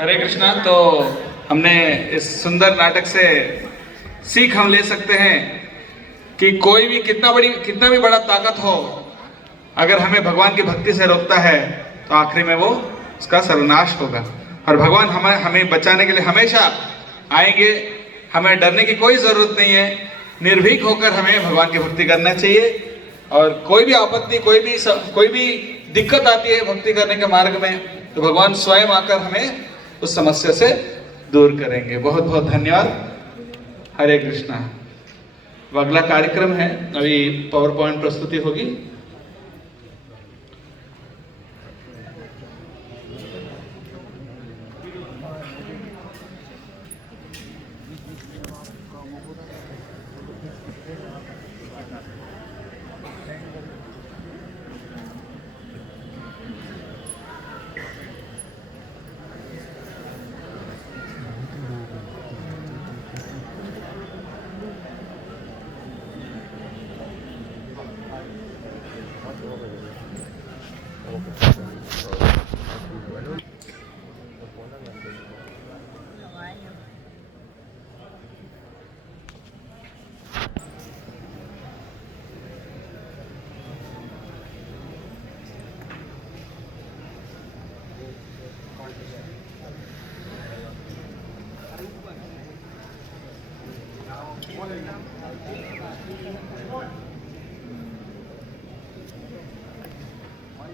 हरे कृष्णा। तो हमने इस सुंदर नाटक से सीख हम ले सकते हैं कि कोई भी कितना भी बड़ा ताकत हो, अगर हमें भगवान की भक्ति से रोकता है तो आखिरी में वो उसका सर्वनाश होगा। और भगवान हमें बचाने के लिए हमेशा आएंगे। हमें डरने की कोई जरूरत नहीं है। निर्भीक होकर हमें भगवान की भक्ति करना चाहिए। और कोई भी आपत्ति, कोई भी दिक्कत आती है भक्ति करने के मार्ग में, तो भगवान स्वयं आकर हमें उस समस्या से दूर करेंगे। बहुत बहुत धन्यवाद। हरे कृष्णा। अगला कार्यक्रम है, अभी पावर पॉइंट प्रस्तुति होगी।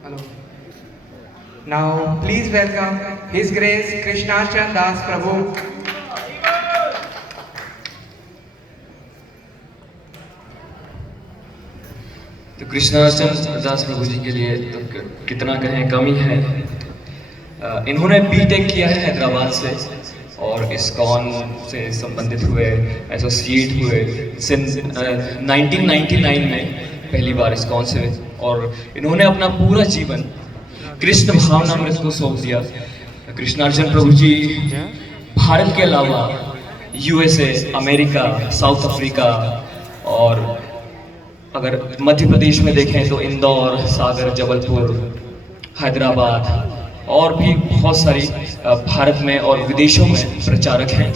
Hello. Now, please welcome His Grace Krishnachan Das Prabhu. तो कृष्णाचंद दास प्रभु जी के लिए तो कितना कहें, कमी है। इन्होंने बीटेक किया है हैदराबाद से और इस्कॉन से संबंधित हुए, एसोसिएट हुए सिंस 1999 में पहली बार इस्कॉन से। और इन्होंने अपना पूरा जीवन कृष्ण भावनामृत को सौंप दिया। कृष्णार्चन प्रभु जी भारत के अलावा यूएसए, अमेरिका, साउथ अफ्रीका और अगर मध्य प्रदेश में देखें तो इंदौर, सागर, जबलपुर, हैदराबाद और भी बहुत सारी भारत में और विदेशों में प्रचारक हैं।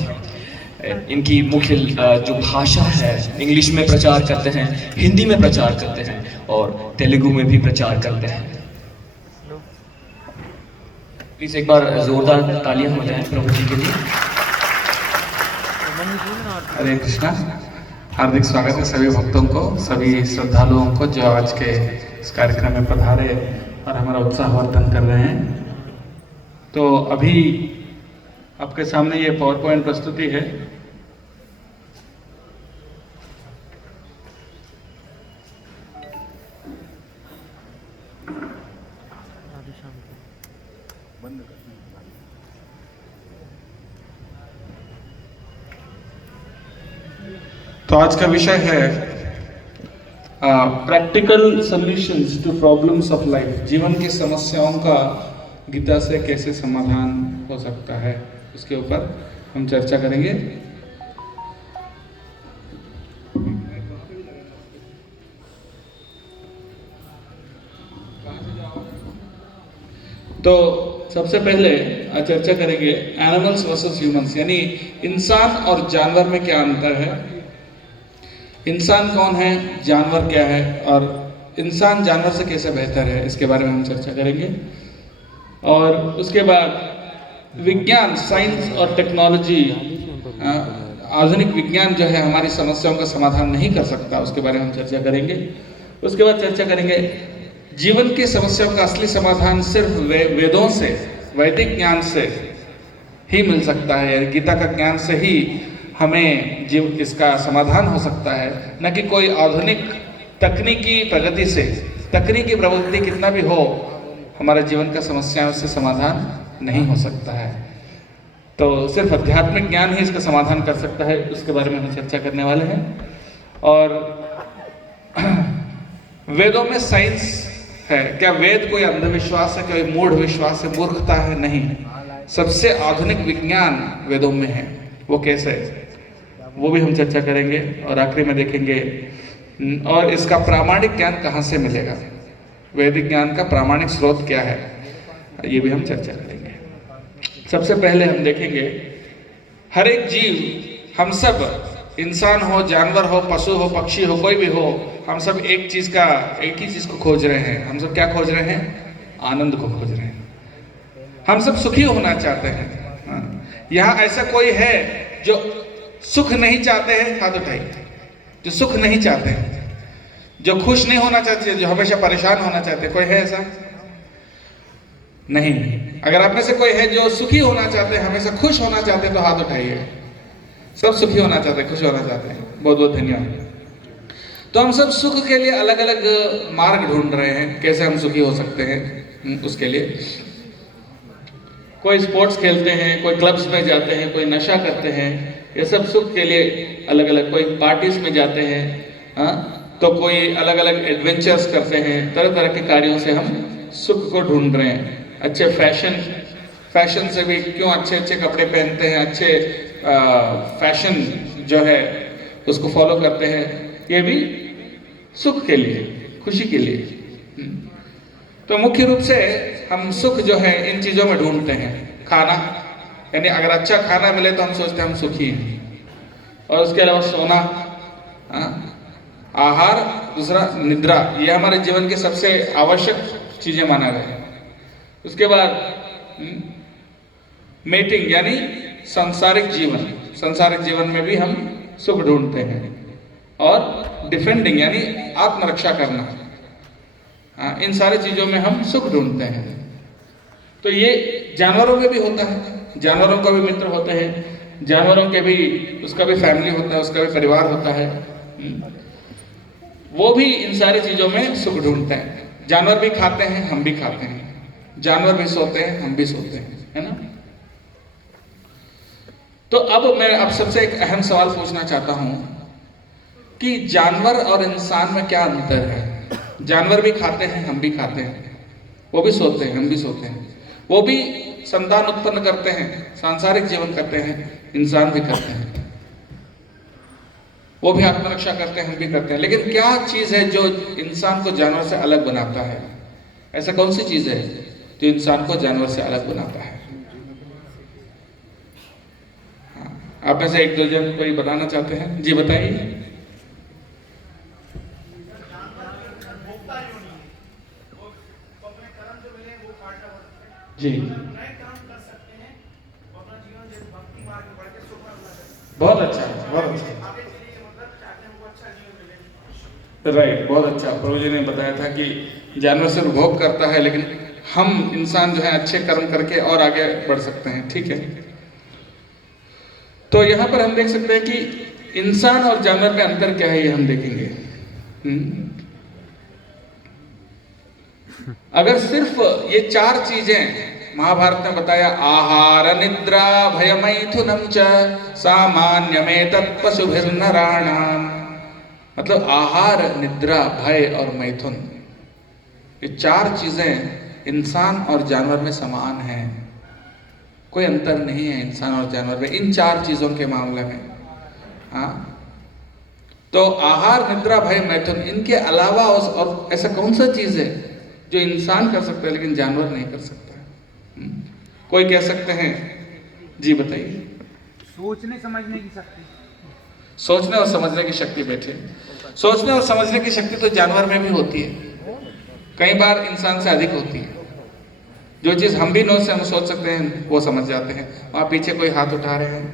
इनकी मुख्य जो भाषा है, इंग्लिश में प्रचार करते हैं, हिंदी में प्रचार करते हैं और तेलुगु में भी प्रचार करते हैं। प्लीज एक बार जोरदार तालियां हो जाएं प्रभु जी के लिए। हरे कृष्णा। हार्दिक स्वागत है सभी भक्तों को, सभी श्रद्धालुओं को जो आज के इस कार्यक्रम में पधारे और हमारा उत्साहवर्धन कर रहे हैं। तो अभी आपके सामने ये पावर पॉइंट प्रस्तुति है। तो आज का विषय है practical solutions to problems of life. जीवन की समस्याओं का गीता से कैसे समाधान हो सकता है, उसके ऊपर हम चर्चा करेंगे। तो सबसे पहले चर्चा करेंगे एनिमल्स वर्सेस ह्यूमंस, यानी इंसान और जानवर में क्या अंतर है, इंसान कौन है, जानवर क्या है और इंसान जानवर से कैसे बेहतर है, इसके बारे में हम चर्चा करेंगे। और उसके बाद विज्ञान, साइंस और टेक्नोलॉजी, आधुनिक विज्ञान जो है हमारी समस्याओं का समाधान नहीं कर सकता, उसके बारे में हम चर्चा करेंगे। उसके बाद चर्चा करेंगे जीवन की समस्याओं का असली समाधान सिर्फ वेदों से, वैदिक ज्ञान से ही मिल सकता है। गीता का ज्ञान से ही हमें इसका समाधान हो सकता है, न कि कोई आधुनिक तकनीकी प्रगति से। तकनीकी प्रवृत्ति कितना भी हो, हमारा जीवन का समस्याओं से समाधान नहीं हो सकता है। तो सिर्फ आध्यात्मिक ज्ञान ही इसका समाधान कर सकता है, उसके बारे में हम चर्चा करने वाले हैं। और वेदों में साइंस है क्या? वेद कोई अंधविश्वास है, कोई मूढ़ विश्वास है, मूर्खता है? नहीं, सबसे आधुनिक विज्ञान वेदों में है। वो कैसे, वो भी हम चर्चा करेंगे। और आखिरी में देखेंगे और इसका प्रामाणिक ज्ञान कहाँ से मिलेगा, वैदिक ज्ञान का प्रामाणिक स्रोत क्या है, ये भी हम चर्चा करेंगे। सबसे पहले हम देखेंगे हर एक जीव, हम सब, इंसान हो, जानवर हो, पशु हो, पक्षी हो, कोई भी हो, हम सब एक ही चीज को खोज रहे हैं। हम सब क्या खोज रहे हैं? आनंद को खोज रहे हैं। हम सब सुखी होना चाहते हैं। हाँ। यहाँ ऐसा कोई है जो सुख नहीं चाहते हैं? हाथ उठाइए। जो सुख नहीं चाहते हैं, जो खुश नहीं होना चाहते, जो हमेशा परेशान होना चाहते, कोई है ऐसा? नहीं। अगर आप में से कोई है जो सुखी होना चाहते हैं, हमेशा खुश होना चाहते हैं, तो हाथ उठाइए। सब सुखी होना चाहते हैं, खुश होना चाहते हैं। बहुत बहुत धन्यवाद। तो हम सब सुख के लिए अलग अलग मार्ग ढूंढ रहे हैं, कैसे हम सुखी हो सकते हैं। उसके लिए कोई स्पोर्ट्स खेलते हैं, कोई क्लब्स में जाते हैं, कोई नशा करते हैं, ये सब सुख के लिए अलग अलग, कोई पार्टीज में जाते हैं, हाँ, तो कोई अलग अलग एडवेंचर्स करते हैं। तरह तरह के कार्यों से हम सुख को ढूंढ रहे हैं। अच्छे फैशन से भी क्यों अच्छे अच्छे कपड़े पहनते हैं, अच्छे फैशन जो है उसको फॉलो करते हैं, ये भी सुख के लिए, खुशी के लिए। तो मुख्य रूप से हम सुख जो है इन चीजों में ढूंढते हैं। खाना, यानी अगर अच्छा खाना मिले तो हम सोचते हैं हम सुखी हैं। और उसके अलावा सोना, आहार, दूसरा निद्रा, ये हमारे जीवन के सबसे आवश्यक चीजें माना गया है। उसके बाद मेटिंग, यानी सांसारिक जीवन, सांसारिक जीवन में भी हम सुख ढूंढते हैं। और डिफेंडिंग, यानी आत्मरक्षा करना, इन सारी चीजों में हम सुख ढूंढते हैं। तो ये जानवरों में भी होता है, जानवरों का भी मित्र होते हैं, जानवरों के भी, उसका भी फैमिली होता है, उसका भी परिवार होता है, वो भी इन सारी चीजों में सुख ढूंढते हैं। जानवर भी खाते हैं, हम भी खाते हैं, जानवर भी सोते हैं, हम भी सोते हैं, है ना। तो अब मैं आप सबसे एक अहम सवाल पूछना चाहता हूं कि जानवर और इंसान में क्या अंतर है। जानवर भी खाते हैं, हम भी खाते हैं, वो भी सोते हैं, हम भी सोते हैं, वो भी संतान उत्पन्न करते हैं, सांसारिक जीवन करते हैं, इंसान भी करते हैं, वो भी आत्मरक्षा करते हैं, हम भी करते हैं। लेकिन क्या चीज है जो इंसान को जानवर से अलग बनाता है? ऐसा कौन सी चीज है जो इंसान को जानवर से अलग बनाता है? आप में से एक दो जन कोई बताना चाहते हैं? जी बताइए। जी, बहुत अच्छा, बहुत अच्छा, राइट, बहुत अच्छा। प्रभु जी ने बताया था कि जानवर सिर्फ भोग करता है, लेकिन हम इंसान जो है अच्छे कर्म करके और आगे बढ़ सकते हैं। ठीक है, तो यहाँ पर हम देख सकते हैं कि इंसान और जानवर में अंतर क्या है, ये हम देखेंगे। अगर सिर्फ ये चार चीजें महाभारत ने बताया, आहार निद्रा भय मैथुनम च सामान्यमेतत् पशुभिर्नराणाम, मतलब आहार, निद्रा, भय और मैथुन, ये चार चीजें इंसान और जानवर में समान हैं। कोई अंतर नहीं है इंसान और जानवर में इन चार चीजों के मामले में। हाँ, तो आहार, निद्रा, भय, मैथुन, इनके अलावा और ऐसा कौन सा चीज है जो इंसान कर सकता है लेकिन जानवर नहीं कर सकता? कोई कह सकते हैं? जी बताइए। सोचने समझने की शक्ति। सोचने और समझने की शक्ति। बैठे, सोचने और समझने की शक्ति तो जानवर में भी होती है, कई बार इंसान से अधिक होती है। जो चीज हम भी नौ से हम सोच सकते हैं वो समझ जाते हैं। वहाँ पीछे कोई हाथ उठा रहे हैं।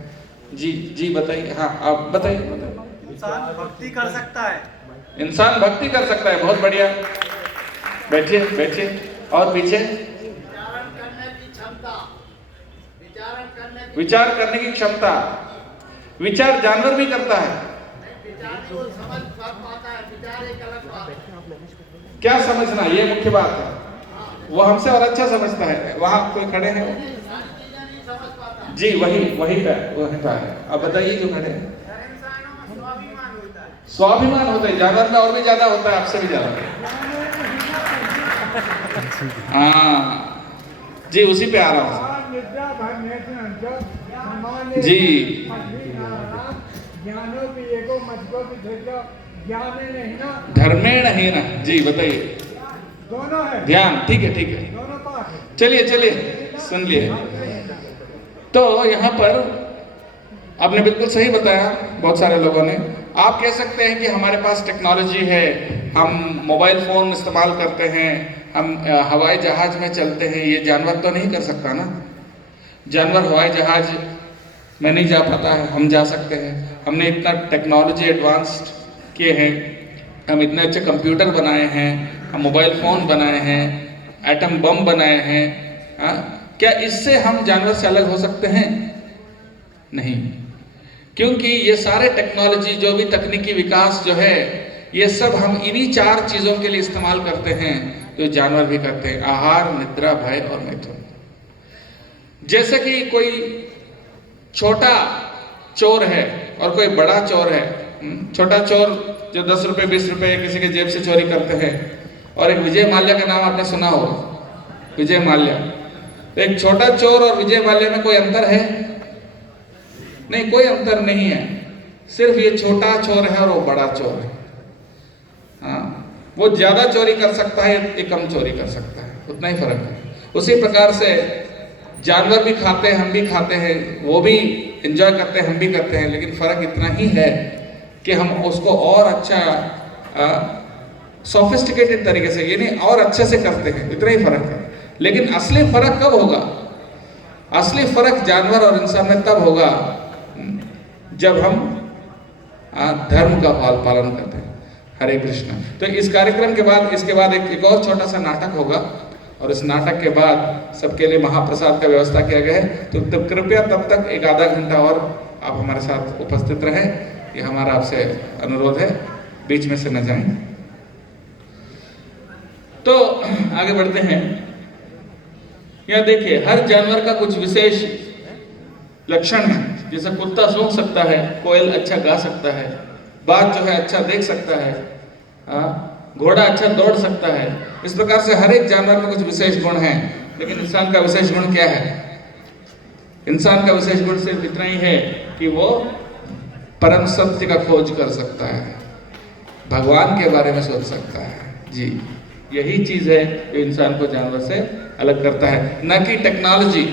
जी जी बताइए। हाँ आप बताइए। इंसान भक्ति कर सकता है। इंसान भक्ति कर सकता है, बहुत बढ़िया। बैठिए बैठिए। और पीछे विचार करने की क्षमता। विचार जानवर भी करता है। क्या समझना, ये मुख्य बात है। वो हमसे और अच्छा समझता है। वहां कोई खड़े हैं? जी वही है। अब बताइए जो खड़े हैं। स्वाभिमान होता है, जानवर में और भी ज्यादा होता है, आपसे भी ज्यादा। हाँ जी, उसी पे आ रहा हूँ जी। धर्मेण हीन। जी बताइए। दोनों है। ध्यान, ठीक है ठीक है। दोनों पास है। चलिए चलिए सुन लिए। तो यहाँ पर आपने बिल्कुल सही बताया बहुत सारे लोगों ने। आप कह सकते हैं कि हमारे पास टेक्नोलॉजी है, हम मोबाइल फ़ोन इस्तेमाल करते हैं, हम हवाई जहाज़ में चलते हैं, ये जानवर तो नहीं कर सकता ना। जानवर हवाई जहाज़ में नहीं जा पाता है, हम जा सकते हैं। हमने इतना टेक्नोलॉजी एडवांस्ड किए हैं, हम इतने अच्छे कंप्यूटर बनाए हैं, हम मोबाइल फ़ोन बनाए हैं, एटम बम बनाए हैं। हाँ, क्या इससे हम जानवर से अलग हो सकते हैं? नहीं, क्योंकि ये सारे टेक्नोलॉजी जो भी तकनीकी विकास जो है, ये सब हम इन्हीं 4 चीज़ों के लिए इस्तेमाल करते हैं जो जानवर भी करते हैं: आहार, निद्रा, भय और मैथुन। जैसे कि कोई छोटा चोर है और कोई बड़ा चोर है। छोटा चोर जो 10 रुपए 20 रुपए किसी के जेब से चोरी करते हैं, और एक विजय माल्या का नाम आपने सुना होगा, विजय माल्या। तो एक छोटा चोर और विजय माल्या में कोई अंतर है? नहीं, कोई अंतर नहीं है। सिर्फ ये छोटा चोर है और वो बड़ा चोर है। हाँ, वो ज्यादा चोरी कर सकता है, ये कम चोरी कर सकता है, उतना ही फर्क है। उसी प्रकार से जानवर भी खाते हैं, हम भी खाते हैं, वो भी एंजॉय करते हैं, हम भी करते हैं, लेकिन फर्क इतना ही है कि हम उसको और अच्छा सोफिस्टिकेटेड तरीके से, यानी और अच्छे से करते हैं, इतना ही फर्क है। लेकिन असली फर्क कब होगा? असली फर्क जानवर और इंसान में तब होगा जब हम धर्म का पालन करते हैं। हरे कृष्णा। तो इस कार्यक्रम के बाद, इसके बाद एक और छोटा सा नाटक होगा, और इस नाटक के बाद सबके लिए महाप्रसाद का व्यवस्था किया गया है। तो कृपया तब तक एक आधा घंटा और आप हमारे साथ उपस्थित रहें, ये हमारा आपसे अनुरोध है, बीच में से न जाएं। तो आगे बढ़ते हैं। यहाँ देखिए, हर जानवर का कुछ विशेष लक्षण है। जैसे कुत्ता सूंघ सकता है, कोयल अच्छा गा सकता है, बाघ जो है अच्छा देख सकता है, घोड़ा अच्छा दौड़ सकता है। इस प्रकार से हर एक जानवर में कुछ विशेष गुण हैं। लेकिन इंसान का विशेष गुण क्या है? इंसान का विशेष गुण सिर्फ इतना ही है कि वो परम सत्य का खोज कर सकता है, भगवान के बारे में सोच सकता है। जी, यही चीज है जो इंसान को जानवर से अलग करता है, न कि टेक्नोलॉजी,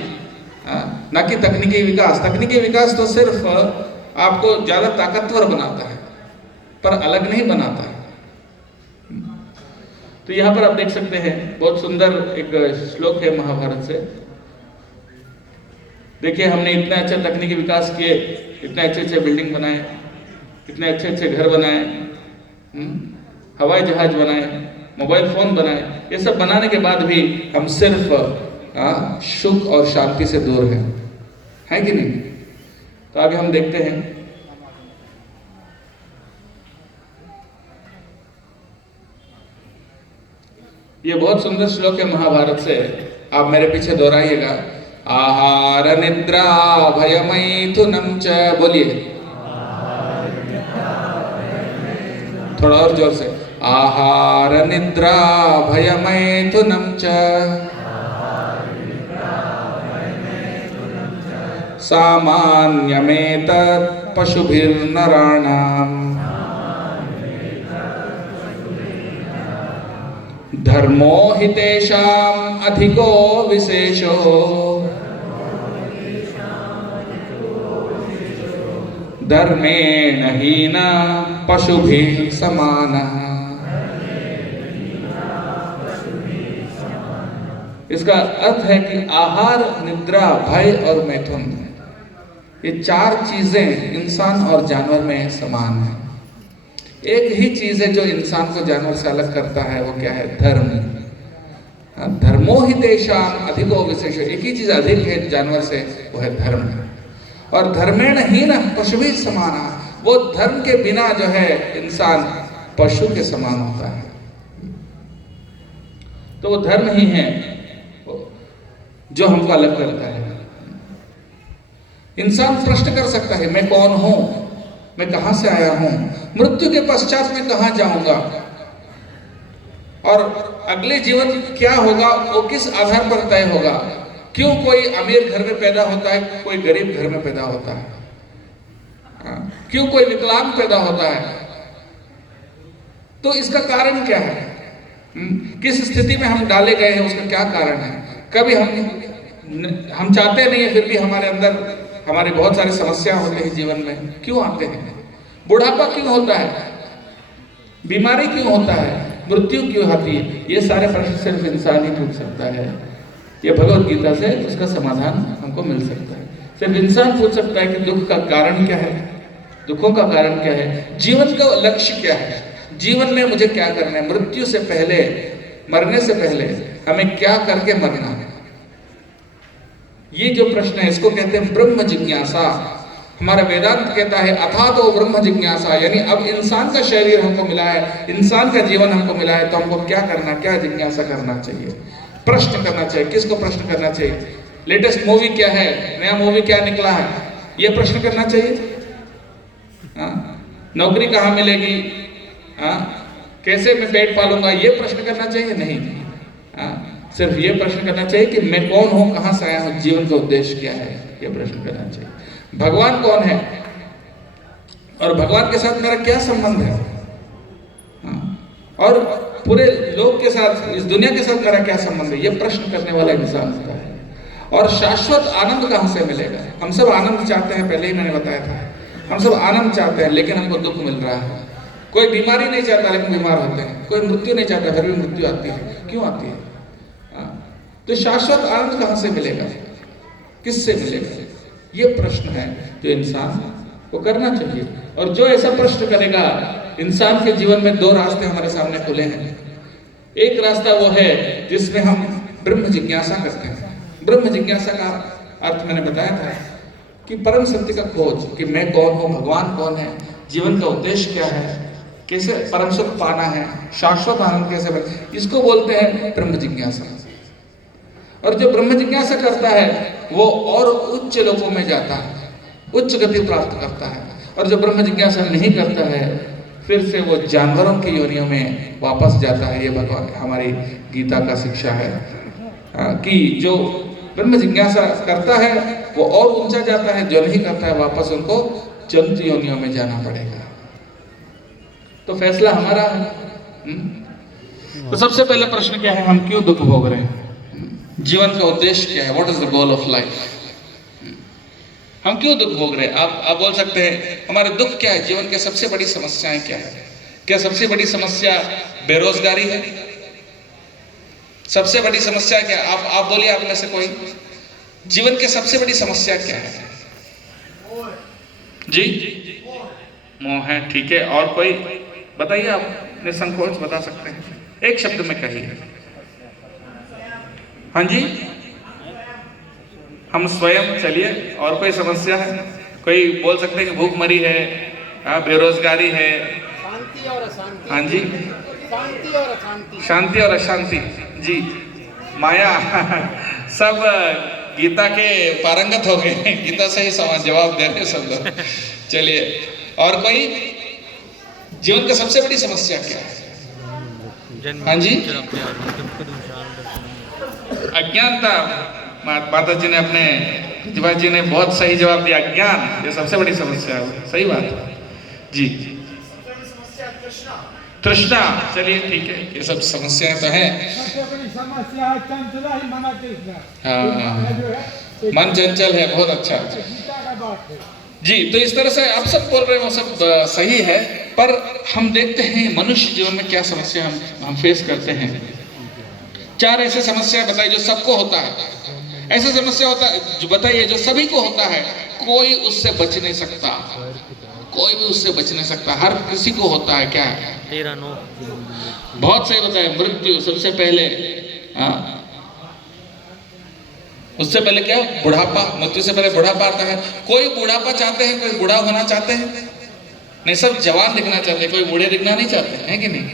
न कि तकनीकी विकास। तकनीकी विकास तो सिर्फ आपको ज्यादा ताकतवर बनाता है, पर अलग नहीं बनाता है। तो यहाँ पर आप देख सकते हैं, बहुत सुंदर एक श्लोक है महाभारत से। देखिए, हमने इतने अच्छे तकनीकी विकास किए, इतने अच्छे अच्छे बिल्डिंग बनाए, इतने अच्छे अच्छे घर बनाए, हवाई जहाज बनाए, मोबाइल फोन बनाए। ये सब बनाने के बाद भी हम सिर्फ सुख और शांति से दूर है कि नहीं? तो आगे हम देखते हैं। ये बहुत सुंदर श्लोक है महाभारत से, आप मेरे पीछे दोहराइएगा। आहार निद्रा भयमैथुनम च, बोलिए थोड़ा और जोर से। आहार निद्रा भयमैथुनम च सामान्यमेतत् पशुभिर्नराणाम् धर्मो हि तेषाम् अधिको विशेषो धर्मेण हीन पशुभिः समानः। इसका अर्थ है कि आहार, निद्रा, भय और मैथुन, ये 4 चीजें इंसान और जानवर में समान है। एक ही चीज है जो इंसान को जानवर से अलग करता है, वो क्या है? धर्म। धर्मो हि तेषाम् अधिको विशेषो, एक ही चीज अधिक है जानवर से, वो है धर्म। और धर्मेण हीन पशुभिः समानः, वो धर्म के बिना जो है इंसान पशु के समान होता है। तो वो धर्म ही है जो हमको अलग करता है। इंसान प्रश्न कर सकता है, मैं कौन हूं, मैं कहां से आया हूं, मृत्यु के पश्चात मैं कहां जाऊंगा, और अगले जीवन क्या होगा, वो किस आधार पर तय होगा। क्यों कोई अमीर घर में पैदा होता है, कोई गरीब घर में पैदा होता है, क्यों कोई विकलांग पैदा होता है, तो इसका कारण क्या है? किस स्थिति में हम डाले गए हैं, उसका क्या कारण है? कभी हम हम चाहते नहीं है, फिर भी हमारे अंदर हमारी बहुत सारी समस्या होते हैं जीवन में। क्यों आते हैं? बुढ़ापा क्यों होता है? बीमारी क्यों होता है? मृत्यु क्यों आती है? ये सारे प्रश्न सिर्फ इंसान ही पूछ सकता है। ये भगवत गीता से उसका समाधान हमको मिल सकता है। सिर्फ इंसान पूछ सकता है कि दुख का कारण क्या है, दुखों का कारण क्या है, जीवन का लक्ष्य क्या है, जीवन में मुझे क्या करना है, मृत्यु से पहले, मरने से पहले हमें क्या करके मरना है। ये जो प्रश्न है इसको कहते हैं ब्रह्म जिज्ञासा। हमारा वेदांत कहता है अथा तो ब्रह्म जिज्ञासा, यानी अब इंसान का शरीर हमको मिला है, इंसान का जीवन हमको मिला है, तो हमको क्या करना, क्या जिज्ञासा करना चाहिए, प्रश्न करना चाहिए। किसको प्रश्न करना चाहिए? लेटेस्ट मूवी क्या है, नया मूवी क्या निकला है, ये प्रश्न करना चाहिए। नौकरी कहाँ मिलेगी, कैसे मैं पेट पालूंगा, ये प्रश्न करना चाहिए? नहीं। सिर्फ ये प्रश्न करना चाहिए कि मैं कौन हूं, कहां से आया हूं, जीवन का उद्देश्य क्या है, ये प्रश्न करना चाहिए। भगवान कौन है और भगवान के साथ मेरा क्या संबंध है, और पूरे लोग के साथ, इस दुनिया के साथ मेरा क्या संबंध है, ये प्रश्न करने वाला इंसान होता है। और शाश्वत आनंद कहां से मिलेगा? हम सब आनंद चाहते हैं, पहले ही मैंने बताया था, हम सब आनंद चाहते हैं, लेकिन हमको दुख मिल रहा है। कोई बीमारी नहीं चाहता लेकिन बीमार होते हैं, कोई मृत्यु नहीं चाहता फिर भी मृत्यु आती है। क्यों आती है? तो शाश्वत आनंद कहां से मिलेगा, किससे मिलेगा? ये प्रश्न है जो इंसान को करना चाहिए। और जो ऐसा प्रश्न करेगा, इंसान के जीवन में दो रास्ते हमारे सामने खुले हैं। एक रास्ता वो है जिसमें हम ब्रह्म जिज्ञासा करते हैं। ब्रह्म जिज्ञासा का अर्थ मैंने बताया था कि परम सत्य का खोज, कि मैं कौन हूं, भगवान कौन है, जीवन का उद्देश्य क्या है, कैसे परम सुख पाना है, शाश्वत आनंद कैसे मिले, इसको बोलते हैं ब्रह्म जिज्ञासा। और जो ब्रह्म जिज्ञासा करता है वो और उच्च लोकों में जाता है, उच्च गति प्राप्त करता है। और जो ब्रह्म जिज्ञासा नहीं करता है फिर से वो जानवरों की योनियों में वापस जाता है। ये भगवान हमारी गीता का शिक्षा है कि जो ब्रह्म जिज्ञासा करता है वो और ऊंचा जाता है, जो नहीं करता है वापस उनको जंतु योनियों में जाना पड़ेगा। तो फैसला हमारा है। तो सबसे पहले प्रश्न क्या है, हम क्यों दुख भोग रहे हैं, जीवन का उद्देश्य क्या है, what is the goal of life, हम क्यों दुख भोग रहे हैं। आप बोल सकते हैं हमारे दुख क्या है, जीवन की सबसे बड़ी समस्याएं क्या है। क्या सबसे बड़ी समस्या बेरोजगारी है? सबसे बड़ी समस्या क्या है? आप बोलिए, आप में से कोई, जीवन की सबसे बड़ी समस्या क्या है? जी, मोह है, ठीक है। और कोई बताइए, आप निसंकोच बता सकते हैं, एक शब्द में कहिए। हाँ जी, हम स्वयं, चलिए। और कोई समस्या है? कोई बोल सकते हैं कि भूखमरी है, बेरोजगारी है, शांति और अशांति। हाँ जी, शांति और अशांति। शांति और अशांति, जी, माया। सब गीता के पारंगत हो गए, गीता से ही जवाब दे रहे सब लोग। चलिए, और कोई, जीवन की सबसे बड़ी समस्या क्या है? हाँ जी, अज्ञानता। माता जी ने, अपने प्रतिभा जी ने बहुत सही जवाब दिया, अज्ञान, ये सबसे बड़ी समस्या है। सही बात है जी। तृष्णा, चलिए ठीक है, ये सब समस्याएं तो हैं। समस्या है चंचला ही मना तृष्णा। हाँ, मन चंचल है, बहुत अच्छा जी। तो इस तरह से आप सब बोल रहे हो, सब सही है, पर हम देखते हैं मनुष्य जीवन में क्या समस्या हम फेस करते हैं। चार ऐसे समस्या बताइए जो सबको होता है। ऐसा समस्या होता है जो, बताइए, जो सभी को होता है, कोई उससे बच नहीं सकता, कोई भी उससे बच नहीं सकता, हर किसी को होता है। क्या है? बहुत सही बताया, मृत्यु सबसे पहले। उससे पहले क्या? बुढ़ापा। मृत्यु से पहले बुढ़ापा आता है। कोई बुढ़ापा चाहते हैं, कोई बूढ़ा होना चाहते हैं? नहीं, सब जवान दिखना चाहते हैं, कोई बूढ़े दिखना नहीं चाहते हैं कि नहीं?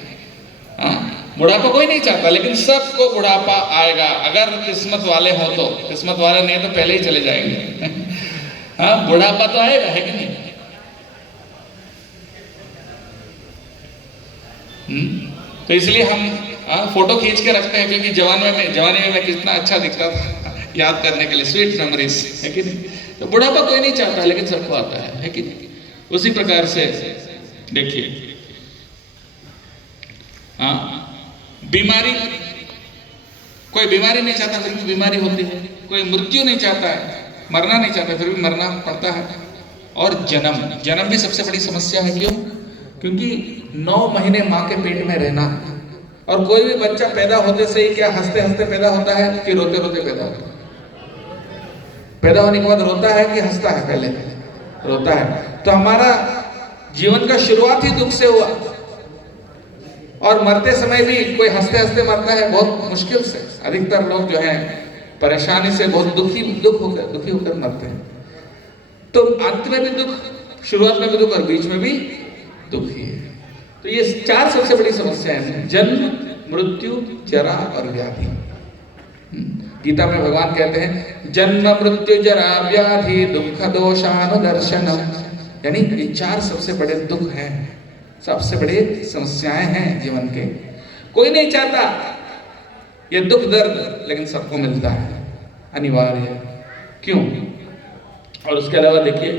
बुढ़ापा कोई नहीं चाहता, लेकिन सबको बुढ़ापा आएगा, अगर किस्मत वाले हो तो। किस्मत वाले नहीं तो पहले ही चले जाएंगे। हाँ, बुढ़ापा तो आएगा, है कि नहीं? तो इसलिए हम फोटो खींच के रखते हैं, क्योंकि जवानी में मैं कितना अच्छा दिखता था, याद करने के लिए, स्वीट मेमोरीज, है कि नहीं? तो बुढ़ापा कोई नहीं चाहता, लेकिन सबको आता है कि नहीं? उसी प्रकार से देखिए, बीमारी कोई बीमारी नहीं चाहता फिर भी बीमारी होती है, कोई मृत्यु नहीं चाहता है, मरना नहीं चाहता फिर भी मरना पड़ता है। और जन्म भी सबसे बड़ी समस्या है। क्यों? क्योंकि 9 महीने माँ के पेट में रहना, और कोई भी बच्चा पैदा होते से ही क्या हंसते हंसते पैदा होता है कि रोते रोते पैदा होता है? पैदा होने के बाद रोता है कि हंसता है? पहले रोता है। तो हमारा जीवन का शुरुआत ही दुख से हुआ, और मरते समय भी कोई हंसते हंसते मरता है, बहुत मुश्किल से। अधिकतर लोग जो हैं परेशानी से बहुत दुखी होकर मरते हैं। तो अंत में भी दुख, शुरुआत में भी दुख और बीच में भी दुख ही है। तो ये 4 सबसे बड़ी समस्याएं हैं, जन्म, मृत्यु, जरा और व्याधि। गीता में भगवान कहते हैं जन्म मृत्यु जरा व्याधि दुख दोषानुदर्शनम, यानी ये 4 सबसे बड़े दुख हैं, सबसे बड़ी समस्याएं हैं जीवन के। कोई नहीं चाहता ये दुख दर्द, लेकिन सबको मिलता है, अनिवार्य है। क्यों? और उसके अलावा देखिए,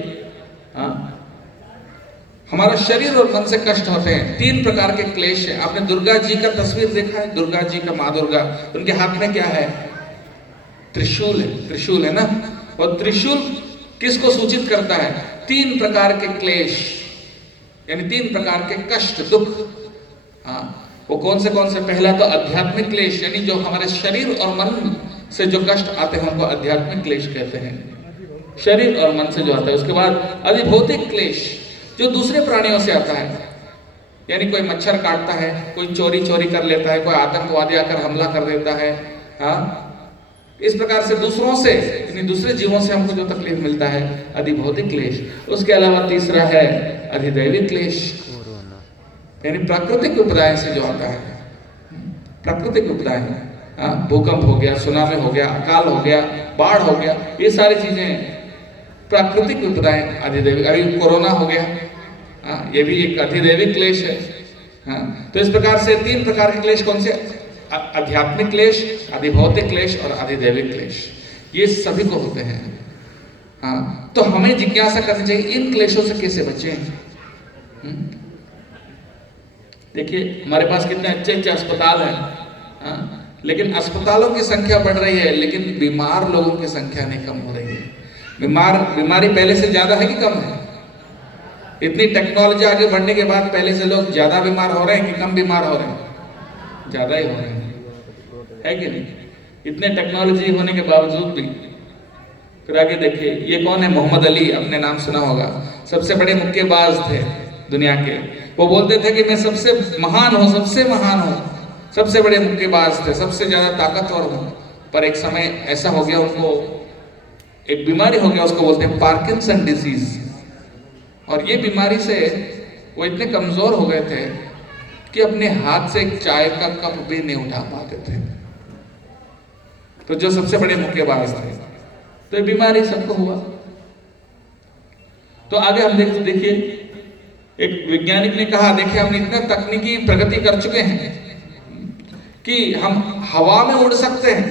हमारा शरीर और मन से कष्ट होते हैं। 3 प्रकार के क्लेश है। आपने दुर्गा जी का तस्वीर देखा है? दुर्गा जी का, माँ दुर्गा, उनके हाथ में क्या है? त्रिशूल है। त्रिशूल है ना? और त्रिशूल किसको सूचित करता है? 3 प्रकार के क्लेश, यानी 3 प्रकार के कष्ट, दुख। वो कौन से? पहला तो आध्यात्मिक क्लेश, यानी जो हमारे शरीर और मन से जो कष्ट आते हैं उनको आध्यात्मिक क्लेश कहते हैं, शरीर और मन से जो आता है। उसके बाद अधिभौतिक क्लेश, जो दूसरे प्राणियों से आता है, यानी कोई मच्छर काटता है, कोई चोरी कर लेता है, कोई आतंकवादी आकर हमला कर देता है। इस प्रकार से दूसरों से, यानी दूसरे जीवों से हमको जो तकलीफ मिलता है, अधिभौतिक क्लेश। उसके अलावा तीसरा है अधिदैविक क्लेश, यानी प्राकृतिक विपदाएं से जो आता है, प्राकृतिक विपदाएं, भूकंप हो गया, सुनामी हो गया, अकाल हो गया, बाढ़ हो गया, ये सारी चीजें प्राकृतिक विपदाएं, अधिदैविक। अभी कोरोना हो गया, ये भी एक अधिदैविक क्लेश है। तो इस प्रकार से 3 प्रकार के क्लेश कौन से? आध्यात्मिक क्लेश, अधिभौतिक क्लेश और अधिदैविक क्लेश, ये सभी को होते हैं। तो हमें जिज्ञासा करनी चाहिए इन क्लेशों से कैसे बचें। देखिए हमारे पास कितने अच्छे अच्छे अस्पताल हैं, लेकिन अस्पतालों की संख्या बढ़ रही है, लेकिन बीमार लोगों की संख्या नहीं कम हो रही है। बीमारी पहले से ज्यादा है कि कम है? इतनी टेक्नोलॉजी आगे बढ़ने के बाद पहले से लोग ज्यादा बीमार हो रहे हैं कि कम बीमार हो रहे हैं? ज्यादा ही हो रहे हैं, है कि नहीं? इतने टेक्नोलॉजी होने के बावजूद भी। फिर आगे देखिए, ये कौन है? मोहम्मद अली, अपने नाम सुना होगा, सबसे बड़े मुक्केबाज थे दुनिया के। वो बोलते थे कि मैं सबसे महान हूँ, सबसे बड़े मुक्केबाज थे, सबसे ज्यादा ताकतवर हूँ। पर एक समय ऐसा हो गया, उनको एक बीमारी हो गया, उसको बोलते हैं पार्किंसन डिजीज। और ये बीमारी से वो इतने कमजोर हो गए थे कि अपने हाथ से एक चाय का कप भी नहीं उठा पाते थे। तो जो सबसे बड़े मुक्केबाज थे, तो ये बीमारी सबको हुआ। तो आगे हम देखिए, एक वैज्ञानिक ने कहा, देखिए हम इतना तकनीकी प्रगति कर चुके हैं कि हम हवा में उड़ सकते हैं,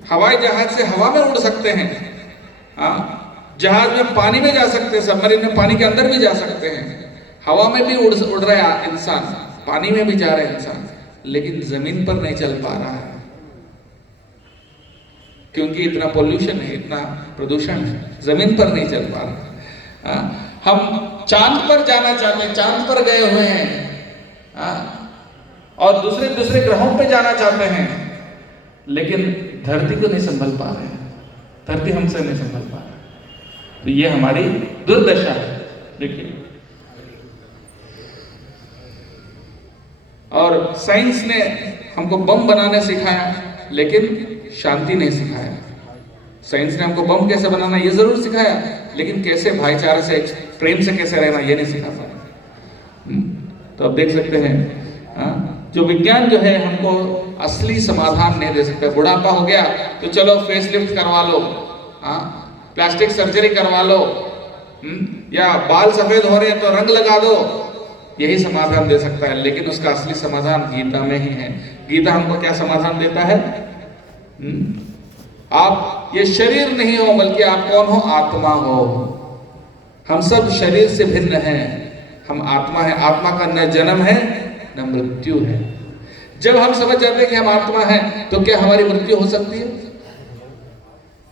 हवाई जहाज से हवा में उड़ सकते हैं, जहाज में पानी में जा सकते हैं, सबमरीन में पानी के अंदर भी जा सकते हैं, हवा में भी उड़ रहे इंसान, पानी में भी जा रहे इंसान, लेकिन जमीन पर नहीं चल पा रहा है, क्योंकि इतना पोल्यूशन है, इतना प्रदूषण है, जमीन पर नहीं चल पा रहा। हम चांद पर जाना चाहते हैं, चांद पर गए हुए हैं, और दूसरे ग्रहों पे जाना चाहते हैं, लेकिन धरती को नहीं संभल पा रहे हैं, धरती हमसे नहीं संभल पा रही। तो ये हमारी दुर्दशा है। देखिए, और साइंस ने हमको बम बनाने सिखाया, लेकिन शांति नहीं सिखाया। साइंस ने हमको बम कैसे बनाना ये जरूर सिखाया, लेकिन कैसे भाईचारे से, प्रेम से कैसे रहना ये नहीं सिखा पाया। तो आप देख सकते हैं, जो विज्ञान जो है हमको असली समाधान नहीं दे सकता। बुढ़ापा हो गया तो चलो फेसलिफ्ट करवा लो, प्लास्टिक सर्जरी करवा लो, या बाल सफेद हो रहे हैं तो रंग लगा दो, यही समाधान दे सकता है। लेकिन उसका असली समाधान गीता में ही है। गीता हमको क्या समाधान देता है? आप ये शरीर नहीं हो, बल्कि आप कौन हो? आत्मा हो। हम सब शरीर से भिन्न हैं, हम आत्मा है। आत्मा का न जन्म है न मृत्यु है। जब हम समझ जाते हैं कि हम आत्मा हैं, तो क्या हमारी मृत्यु हो सकती है?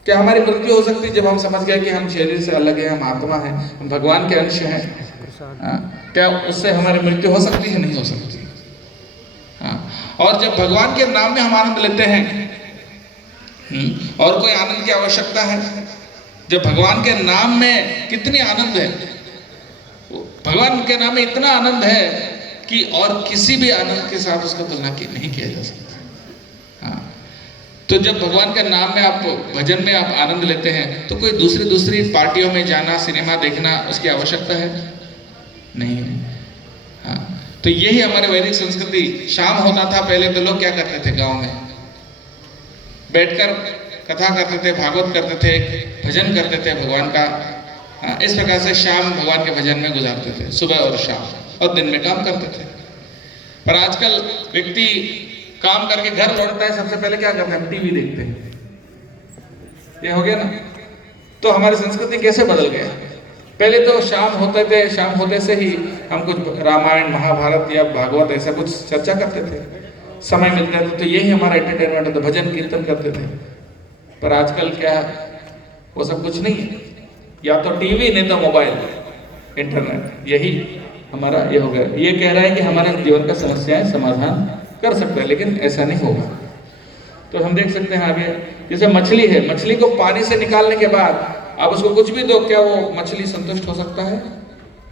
क्या हमारी मृत्यु हो सकती है जब हम समझ गए कि हम शरीर से अलग हैं, हम आत्मा हैं, हम भगवान के अंश हैं? क्या उससे हमारी मृत्यु हो सकती है? नहीं हो सकती। और जब भगवान के नाम में हम आनंद लेते हैं, और कोई आनंद की आवश्यकता है? जब भगवान के नाम में कितनी आनंद है, भगवान के नाम में इतना आनंद है कि और किसी भी आनंद के साथ उसका तुलना नहीं किया जा सकता। तो जब भगवान के नाम में आप भजन में आप आनंद लेते हैं, तो कोई दूसरी पार्टियों में जाना, सिनेमा देखना, उसकी आवश्यकता है? नहीं है। तो यही हमारे वैदिक संस्कृति। शाम होता था पहले तो लोग क्या करते थे, गांव में बैठकर कथा करते थे, भागवत करते थे, भजन करते थे भगवान का। इस प्रकार से शाम भगवान के भजन में गुजारते थे, सुबह और शाम, और दिन में काम करते थे। पर आजकल व्यक्ति काम करके घर लौटता है, सबसे पहले क्या करते हैं? टीवी देखते हैं। ये हो गया ना। तो हमारी संस्कृति कैसे बदल गया? पहले तो शाम होते से ही हम कुछ रामायण, महाभारत या भागवत ऐसा कुछ चर्चा करते थे, समय मिलता था तो यही हमारा एंटरटेनमेंट होता, भजन कीर्तन करते थे। पर आजकल क्या, वो सब कुछ नहीं है। या तो टीवी, नहीं तो मोबाइल, इंटरनेट, यही हमारा ये हो गया। ये कह रहा है कि हमारे जीवन का समस्याएं समाधान कर सकता है, लेकिन ऐसा नहीं होगा। तो हम देख सकते हैं आगे, जैसे मछली है, मछली को पानी से निकालने के बाद आप उसको कुछ भी दो, क्या वो मछली संतुष्ट हो सकता है?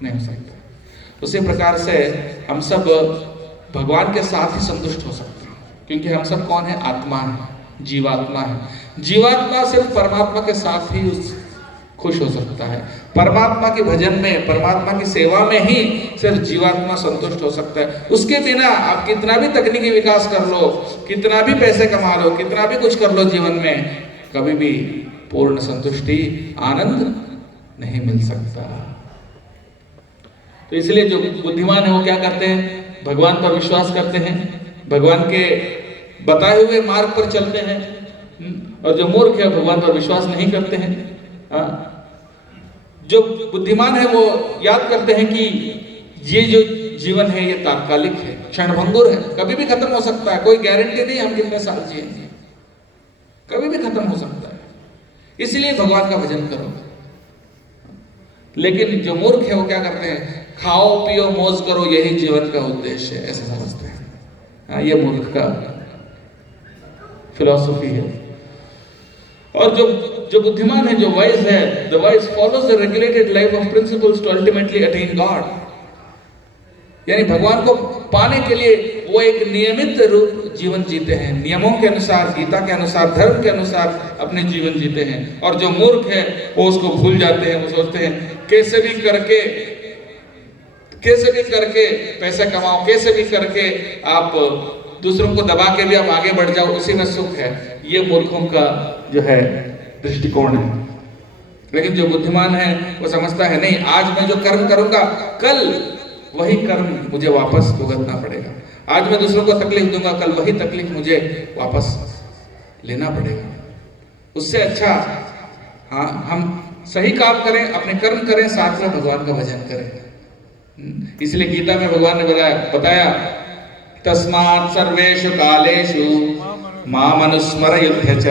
नहीं हो सकता। उसी प्रकार से हम सब भगवान के साथ ही संतुष्ट हो सकते हैं, क्योंकि हम सब कौन है? आत्मा है, जीवात्मा है। जीवात्मा सिर्फ परमात्मा के साथ ही खुश हो सकता है। परमात्मा के भजन में, परमात्मा की सेवा में ही सिर्फ जीवात्मा संतुष्ट हो सकता है। उसके बिना आप कितना भी तकनीकी विकास कर लो, कितना भी पैसे कमा लो, कितना भी कुछ कर लो जीवन में, कभी भी पूर्ण संतुष्टि, आनंद नहीं मिल सकता। तो इसलिए जो बुद्धिमान है वो क्या करते हैं? भगवान पर विश्वास करते हैं, भगवान के बताए हुए मार्ग पर चलते हैं। और जो मूर्ख है भगवान पर विश्वास नहीं करते हैं। जो बुद्धिमान है वो याद करते हैं कि ये जो जीवन है ये तात्कालिक है, क्षणभंगुर है, कभी भी खत्म हो सकता है, कोई गारंटी नहीं हम कितने साल जिएंगे, कभी भी खत्म हो सकता है। इसलिए भगवान का भजन करो। लेकिन जो मूर्ख है वो क्या करते हैं? खाओ पियो मौज करो, यही जीवन का उद्देश्य है, ऐसे समझते हैं। ये मूर्ख का फिलॉसफी है। और जो बुद्धिमान है, जो वाइज है, the wise follows the regulated life of principles to ultimately attain God. यानी भगवान को पाने के लिए वो एक नियमित रूप जीवन जीते हैं, नियमों के अनुसार, गीता के अनुसार, धर्म के अनुसार अपने जीवन जीते हैं। और जो मूर्ख है वो उसको भूल जाते हैं, वो सोचते हैं कैसे भी करके पैसे कमाओ, कैसे भी करके आप दूसरों को दबा के भी आप आगे बढ़ जाओ, उसी में सुख है। ये मूर्खों का जो है दृष्टिकोण है। लेकिन जो बुद्धिमान है वो समझता है नहीं, आज मैं जो कर्म करूंगा कल वही कर्म मुझे वापस भुगतना पड़ेगा। आज मैं दूसरों को तकलीफ दूंगा, कल वही तकलीफ मुझे वापस लेना पड़ेगा। उससे अच्छा हम सही काम करें, अपने कर्म करें, साथ में भगवान का भजन करें। इसलिए गीता में भगवान ने बताया तस्मात् सर्वेषु कालेषु माम अनुस्मर युध्यच।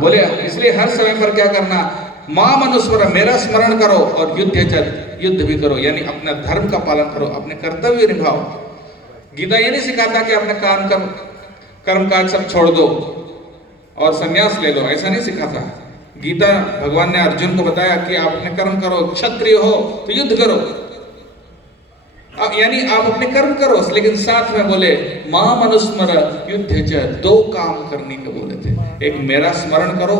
बोले इसलिए हर समय पर क्या करना? माम अनुस्मर, मेरा स्मरण करो, और युद्ध भी करो, यानी अपना धर्म का पालन करो, अपने कर्तव्य निभाओ। गीता ये नहीं सिखाता कि अपने कर्म काज सब छोड़ दो और संन्यास ले लो, ऐसा नहीं सिखाता। गीता भगवान ने अर्जुन को बताया कि आप अपने कर्म करो, क्षत्रिय हो तो युद्ध करो, यानी आप अपने कर्म करो, लेकिन साथ में बोले माम अनुस्मर युद्धच, दो काम करने के बोले थे। एक मेरा स्मरण करो,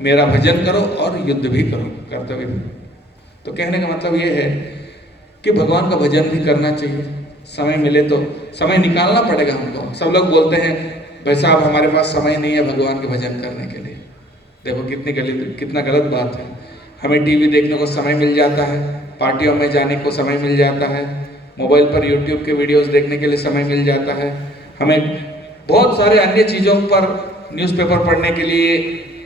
मेरा भजन करो, और युद्ध भी करो, कर्तव्य भी। तो कहने का मतलब ये है कि भगवान का भजन भी करना चाहिए, समय मिले तो समय निकालना पड़ेगा हमको। सब लोग बोलते हैं भाई साहब हमारे पास समय नहीं है भगवान के भजन करने के लिए। देखो कितना गलत बात है। हमें टीवी देखने को समय मिल जाता है, पार्टियों में जाने को समय मिल जाता है, मोबाइल पर यूट्यूब के वीडियोस देखने के लिए समय मिल जाता है, हमें बहुत सारे अन्य चीज़ों पर, न्यूज़पेपर पढ़ने के लिए,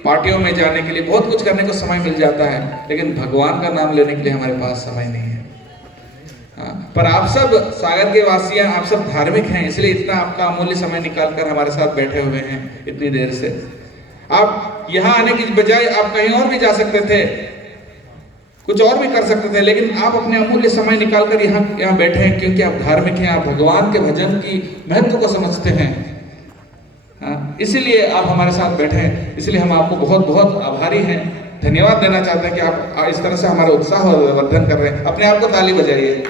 पार्टियों में जाने के लिए, बहुत कुछ करने को समय मिल जाता है, लेकिन भगवान का नाम लेने के लिए हमारे पास समय नहीं है। हाँ, पर आप सब सागर के वासी हैं, आप सब धार्मिक हैं, इसलिए इतना आपका अमूल्य समय निकाल कर हमारे साथ बैठे हुए हैं इतनी देर से। आप यहाँ आने की बजाय आप कहीं और भी जा सकते थे, कुछ और भी कर सकते थे, लेकिन आप अपने अमूल्य समय निकालकर यहाँ बैठे हैं क्योंकि आप धार्मिक हैं, आप भगवान के भजन की महत्व को समझते हैं। हाँ, इसीलिए आप हमारे साथ बैठे हैं, इसलिए हम आपको बहुत बहुत आभारी हैं, धन्यवाद देना चाहते हैं कि आप इस तरह से हमारा उत्साह और वर्धन कर रहे हैं। अपने आप को ताली बजाइए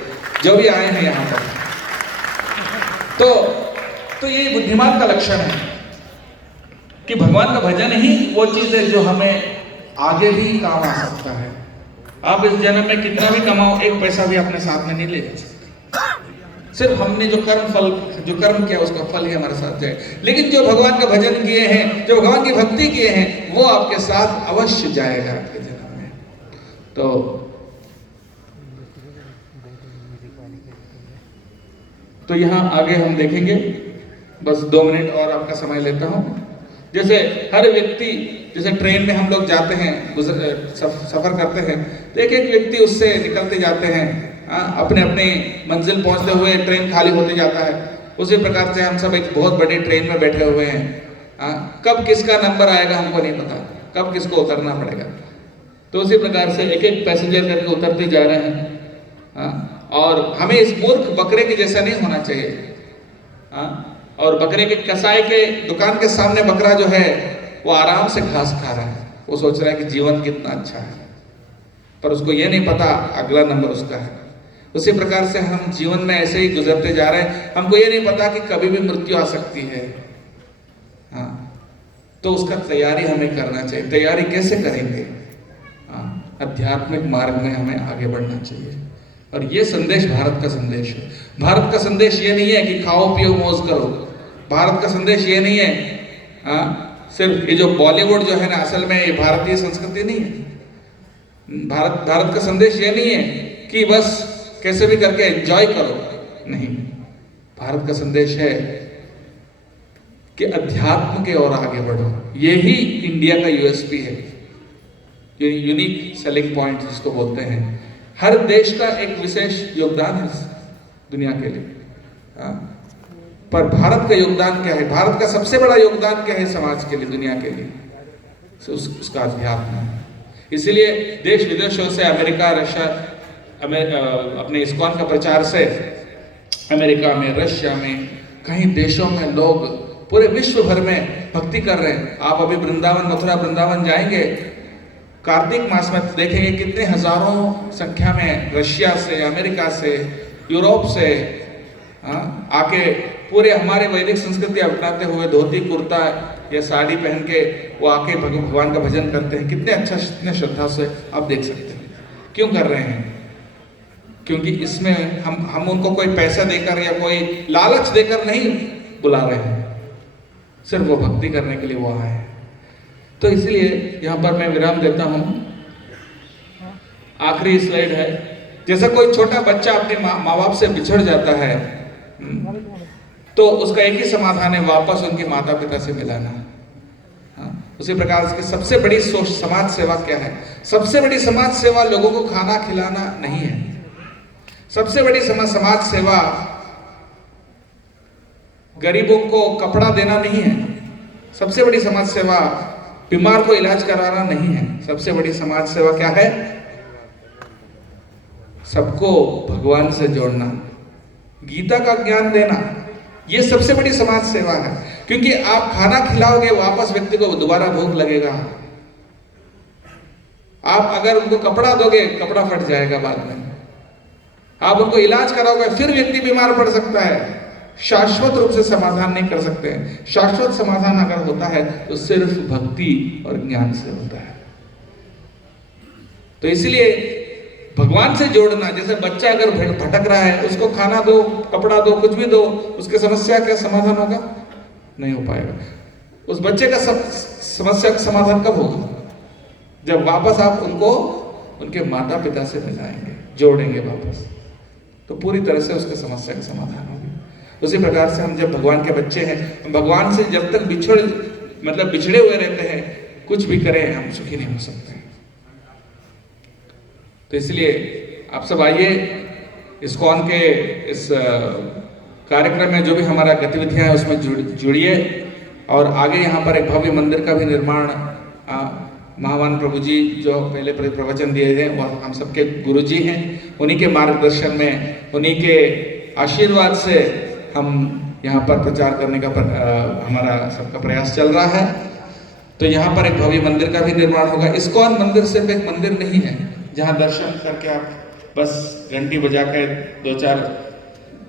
जो भी आए हैं यहाँ पर। तो ये बुद्धिमान का लक्षण है कि भगवान का भजन ही वो चीज है जो हमें आगे भी काम आ सकता है। आप इस जन्म में कितना भी कमाओ, एक पैसा भी अपने साथ में नहीं ले जा सकते। सिर्फ हमने जो कर्म किया उसका फल ही हमारे साथ जाए, लेकिन जो भगवान का भजन किए हैं, जो भगवान की भक्ति किए हैं, वो आपके साथ अवश्य जाएगा आपके जन्म में। तो यहाँ आगे हम देखेंगे, बस 2 मिनट और आपका समय लेता हूँ। जैसे हर व्यक्ति, जैसे ट्रेन में हम लोग जाते हैं, सफर करते हैं, तो एक एक व्यक्ति उससे निकलते जाते हैं, अपने अपने मंजिल पहुंचते हुए ट्रेन खाली होते जाता है। उसी प्रकार से हम सब एक बहुत बड़ी ट्रेन में बैठे हुए हैं। कब किसका नंबर आएगा हमको नहीं पता, कब किसको उतरना पड़ेगा। तो उसी प्रकार से एक एक पैसेंजर करके उतरते जा रहे हैं। और हमें इस मूर्ख बकरे के जैसा नहीं होना चाहिए। और बकरे के कसाई के दुकान के सामने बकरा जो है वो आराम से घास खा रहा है, वो सोच रहा है कि जीवन कितना अच्छा है, पर उसको ये नहीं पता अगला नंबर उसका है। उसी प्रकार से हम जीवन में ऐसे ही गुजरते जा रहे हैं, हमको ये नहीं पता कि कभी भी मृत्यु आ सकती है। हाँ, तो उसका तैयारी हमें करना चाहिए। तैयारी कैसे करेंगे? आध्यात्मिक मार्ग में हमें आगे बढ़ना चाहिए। और ये संदेश भारत का संदेश है। भारत का संदेश ये नहीं है कि खाओ पियो मौज करो। भारत का संदेश ये नहीं है सिर्फ ये जो बॉलीवुड जो है ना, असल में ये भारतीय संस्कृति नहीं है। भारत का संदेश ये नहीं है कि बस कैसे भी करके एंजॉय करो, नहीं। भारत का संदेश है कि अध्यात्म के ओर आगे बढ़ो। यही इंडिया का यूएसपी है, यूनिक सेलिंग पॉइंट जिसको बोलते हैं। हर देश का एक विशेष योगदान है दुनिया के लिए, पर भारत का योगदान क्या है? भारत का सबसे बड़ा योगदान क्या है समाज के लिए, दुनिया के लिए? उसका अध्यात्म है। इसीलिए देश विदेशों से, अमेरिका, रशिया, अपने इस्कॉन का प्रचार से अमेरिका में, रशिया में, कई देशों में लोग पूरे विश्व भर में भक्ति कर रहे हैं। आप अभी वृंदावन, मथुरा वृंदावन जाएंगे, कार्तिक मास में देखेंगे कितने हजारों संख्या में रशिया से, अमेरिका से, यूरोप से आके पूरे हमारे वैदिक संस्कृति अपनाते हुए धोती कुर्ता या साड़ी पहन के वो आके भगवान का भजन करते हैं। कितने अच्छा, कितने श्रद्धा से आप देख सकते हैं। क्यों कर रहे हैं? क्योंकि इसमें हम उनको कोई पैसा देकर या कोई लालच देकर नहीं बुला रहे हैं, सिर्फ वो भक्ति करने के लिए वो आए हैं। तो इसलिए यहाँ पर मैं विराम देता हूँ। आखिरी स्लाइड है। जैसा कोई छोटा बच्चा अपने माँ बाप से बिछड़ जाता है, तो उसका एक ही समाधान है, वापस उनके माता पिता से मिलाना। उसी प्रकार से सबसे बड़ी समाज सेवा क्या है? सबसे बड़ी समाज सेवा लोगों को खाना खिलाना नहीं है। सबसे बड़ी समाज सेवा गरीबों को कपड़ा देना नहीं है। सबसे बड़ी समाज सेवा बीमार को इलाज कराना नहीं है। सबसे बड़ी समाज सेवा क्या है? सबको भगवान से जोड़ना, गीता का ज्ञान देना। ये सबसे बड़ी समाज सेवा है, क्योंकि आप खाना खिलाओगे, वापस व्यक्ति को दोबारा भूख लगेगा। आप अगर उनको कपड़ा दोगे, कपड़ा फट जाएगा बाद में। आप उनको इलाज कराओगे, फिर व्यक्ति बीमार पड़ सकता है। शाश्वत रूप से समाधान नहीं कर सकते हैं। शाश्वत समाधान अगर होता है तो सिर्फ भक्ति और ज्ञान से होता है। तो इसलिए भगवान से जोड़ना, जैसे बच्चा अगर भटक रहा है, उसको खाना दो, कपड़ा दो, कुछ भी दो, उसके समस्या का समाधान होगा? नहीं हो पाएगा। उस बच्चे का समस्या का समाधान कब होगा? जब वापस आप उनको उनके माता पिता से मिलाएंगे, जोड़ेंगे वापस, तो पूरी तरह से उसके समस्या का समाधान होगा। उसी प्रकार से हम जब भगवान के बच्चे हैं, हम भगवान से जब तक बिछड़े हुए रहते हैं, कुछ भी करें हम सुखी नहीं हो सकते। तो इसलिए आप सब आइए, इस्कॉन के इस कार्यक्रम में जो भी हमारा गतिविधियां हैं उसमें जुड़िए और आगे यहाँ पर एक भव्य मंदिर का भी निर्माण महावान प्रभु जी जो पहले प्रवचन दिए थे वो हम सबके गुरु जी हैं, उन्हीं के मार्गदर्शन में, उन्हीं के आशीर्वाद से हम यहाँ पर प्रचार करने का हमारा सबका प्रयास चल रहा है। तो यहाँ पर एक भव्य मंदिर का भी निर्माण होगा। इस्कॉन मंदिर सिर्फ एक मंदिर नहीं है जहाँ दर्शन करके आप बस घंटी बजा के 2-4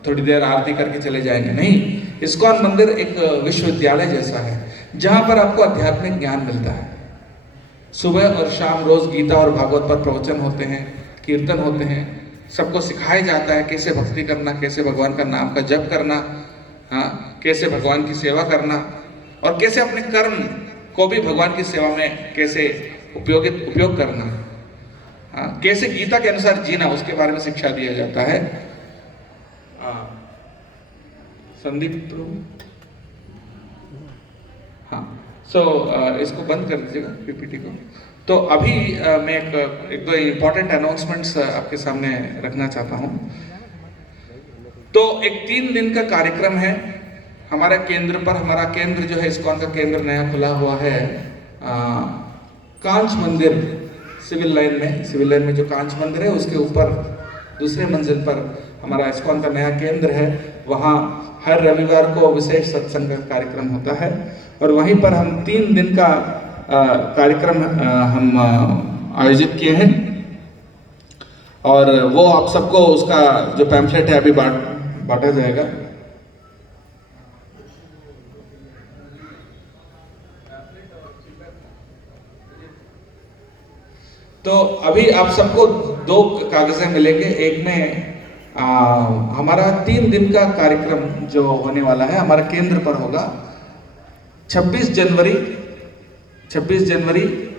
थोड़ी देर आरती करके चले जाएंगे, नहीं। इस्कॉन मंदिर एक विश्वविद्यालय जैसा है जहाँ पर आपको आध्यात्मिक ज्ञान मिलता है। सुबह और शाम रोज गीता और भागवत पर प्रवचन होते हैं, कीर्तन होते हैं, सबको सिखाया जाता है कैसे भक्ति करना, कैसे भगवान का नाम का जप करना, हाँ, कैसे भगवान की सेवा करना और कैसे अपने कर्म को भी भगवान की सेवा में कैसे उपयोग करना, हाँ, कैसे गीता के अनुसार जीना, उसके बारे में शिक्षा दिया जाता है। संदीप प्रभु, हाँ, इसको बंद कर दीजिएगा पीपीटी को। तो अभी मैं एक दो इम्पोर्टेंट अनाउंसमेंट्स आपके सामने रखना चाहता हूँ। तो एक 3 दिन का कार्यक्रम है हमारे केंद्र पर। हमारा केंद्र जो है इस्कॉन का केंद्र नया खुला हुआ है कांच मंदिर सिविल लाइन में जो कांच मंदिर है उसके ऊपर दूसरे मंजिल पर हमारा इस्कॉन का नया केंद्र है। वहाँ हर रविवार को विशेष सत्संग का कार्यक्रम होता है और वहीं पर हम 3 दिन का कार्यक्रम हम आयोजित किए हैं और वो आप सबको उसका जो पैम्फलेट है अभी बांटा जाएगा। तो अभी आप सबको 2 कागजें मिलेंगे। एक में हमारा 3 दिन का कार्यक्रम जो होने वाला है हमारा केंद्र पर होगा 26 जनवरी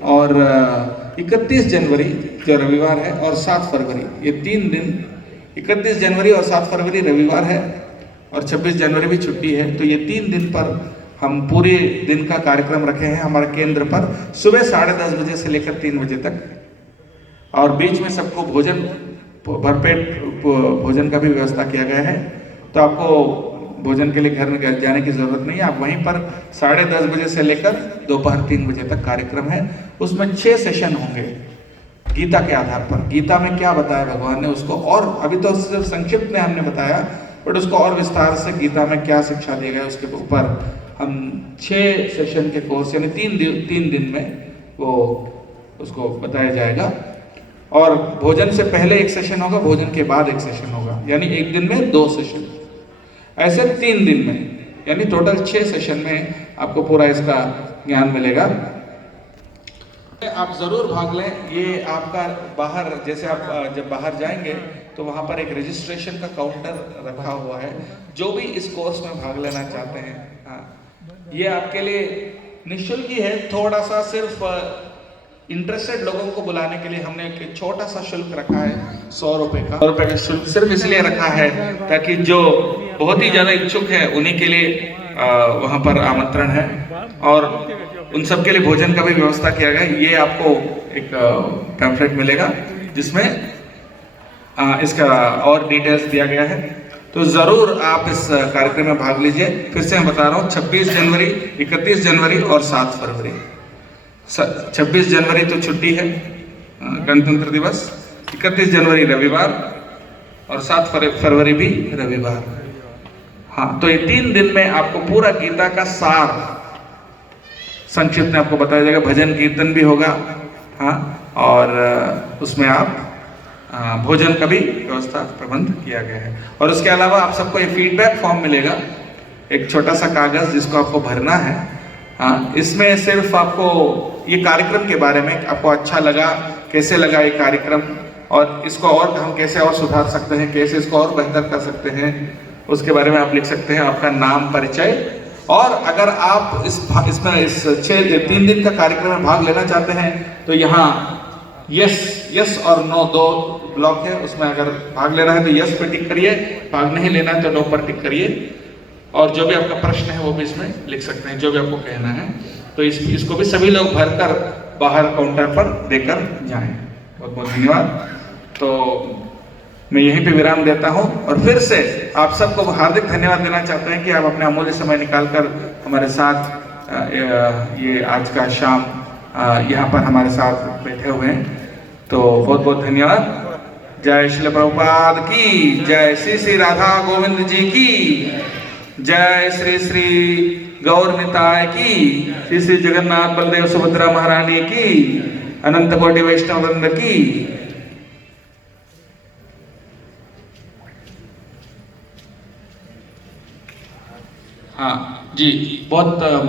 और 31 जनवरी जो रविवार है और 7 फरवरी, ये 3 दिन, 31 जनवरी और 7 फरवरी रविवार है और 26 जनवरी भी छुट्टी है। तो ये 3 दिन पर हम पूरे दिन का कार्यक्रम रखे हैं हमारे केंद्र पर सुबह 10:30 बजे से लेकर 3 बजे तक और बीच में सबको भोजन, भरपेट भोजन का भी व्यवस्था किया गया है। तो आपको भोजन के लिए घर में जाने की जरूरत नहीं है, आप वहीं पर 10:30 बजे से लेकर दोपहर 3 बजे तक कार्यक्रम है। उसमें 6 सेशन होंगे गीता के आधार पर। गीता में क्या बताया भगवान ने उसको, और अभी तो सिर्फ संक्षिप्त में हमने बताया, बट उसको और विस्तार से गीता में क्या शिक्षा दी गई उसके ऊपर हम 6 सेशन के कोर्स यानी 3 दिन में वो उसको बताया जाएगा। और भोजन से पहले एक सेशन होगा, भोजन के बाद एक सेशन होगा, यानी एक दिन में 2 सेशन, ऐसे 3 दिन में, यानी टोटल 6 सेशन में आपको पूरा इसका ज्ञान मिलेगा। आप जरूर भाग लें। ये आपका बाहर, जैसे आप जब बाहर जाएंगे तो वहाँ पर एक रजिस्ट्रेशन का काउंटर रखा हुआ है। जो भी इस कोर्स में भाग लेना चाहते हैं, हाँ, ये आपके लिए निःशुल्क ही है। थोड़ा सा सिर्फ इंटरेस्टेड लोगों को बुलाने के लिए हमने एक छोटा सा शुल्क रखा है 100 रुपए का। 100 रुपए का शुल्क सिर्फ इसलिए रखा है ताकि जो बहुत ही ज्यादा इच्छुक है उन्हीं के लिए वहाँ पर आमंत्रण है और उन सब के लिए भोजन का भी व्यवस्था किया गया है। ये आपको एक पैम्फलेट मिलेगा जिसमें इसका और डिटेल्स दिया गया है। तो जरूर आप इस कार्यक्रम में भाग लीजिए। फिर से मैं बता रहा हूँ 26 जनवरी, 31 जनवरी और 7 फरवरी। 26 जनवरी तो छुट्टी है, गणतंत्र दिवस, 31 जनवरी रविवार और 7 फरवरी भी रविवार। हाँ, तो ये 3 दिन में आपको पूरा गीता का सार संक्षिप्त में आपको बताया जाएगा। भजन कीर्तन भी होगा, हाँ, और उसमें आप भोजन का भी व्यवस्था प्रबंध किया गया है। और उसके अलावा आप सबको ये फीडबैक फॉर्म मिलेगा, एक छोटा सा कागज जिसको आपको भरना है। हाँ, इसमें सिर्फ आपको ये कार्यक्रम के बारे में आपको अच्छा लगा, कैसे लगा ये कार्यक्रम और इसको और हम कैसे और सुधार सकते हैं, कैसे इसको और बेहतर कर सकते हैं, उसके बारे में आप लिख सकते हैं। आपका नाम, परिचय, और अगर आप इस 3 दिन का कार्यक्रम में भाग लेना चाहते हैं तो यहाँ यस और नो 2 ब्लॉक है, उसमें अगर भाग लेना है तो यस पे टिक करिए, भाग नहीं लेना है तो नो पर टिक करिए। और जो भी आपका प्रश्न है वो भी इसमें लिख सकते हैं, जो भी आपको कहना है। तो इसको भी सभी लोग भरकर बाहर काउंटर पर देकर जाएं। बहुत बहुत धन्यवाद। तो मैं यहीं पे विराम देता हूं और फिर से आप सबको हार्दिक धन्यवाद देना चाहते हैं कि आप अपने अमूल्य समय निकालकर हमारे साथ ये आज का शाम यहाँ पर हमारे साथ बैठे हुए हैं। तो बहुत बहुत धन्यवाद। जय श्री प्रभुपाद की जय, श्री श्री राधा गोविंद जी की जय, श्री श्री गौर निताय की, श्री श्री जगन्नाथ बलदेव सुभद्रा महारानी की, अनंत कोटि वैष्णव वृंद की। हाँ जी, बहुत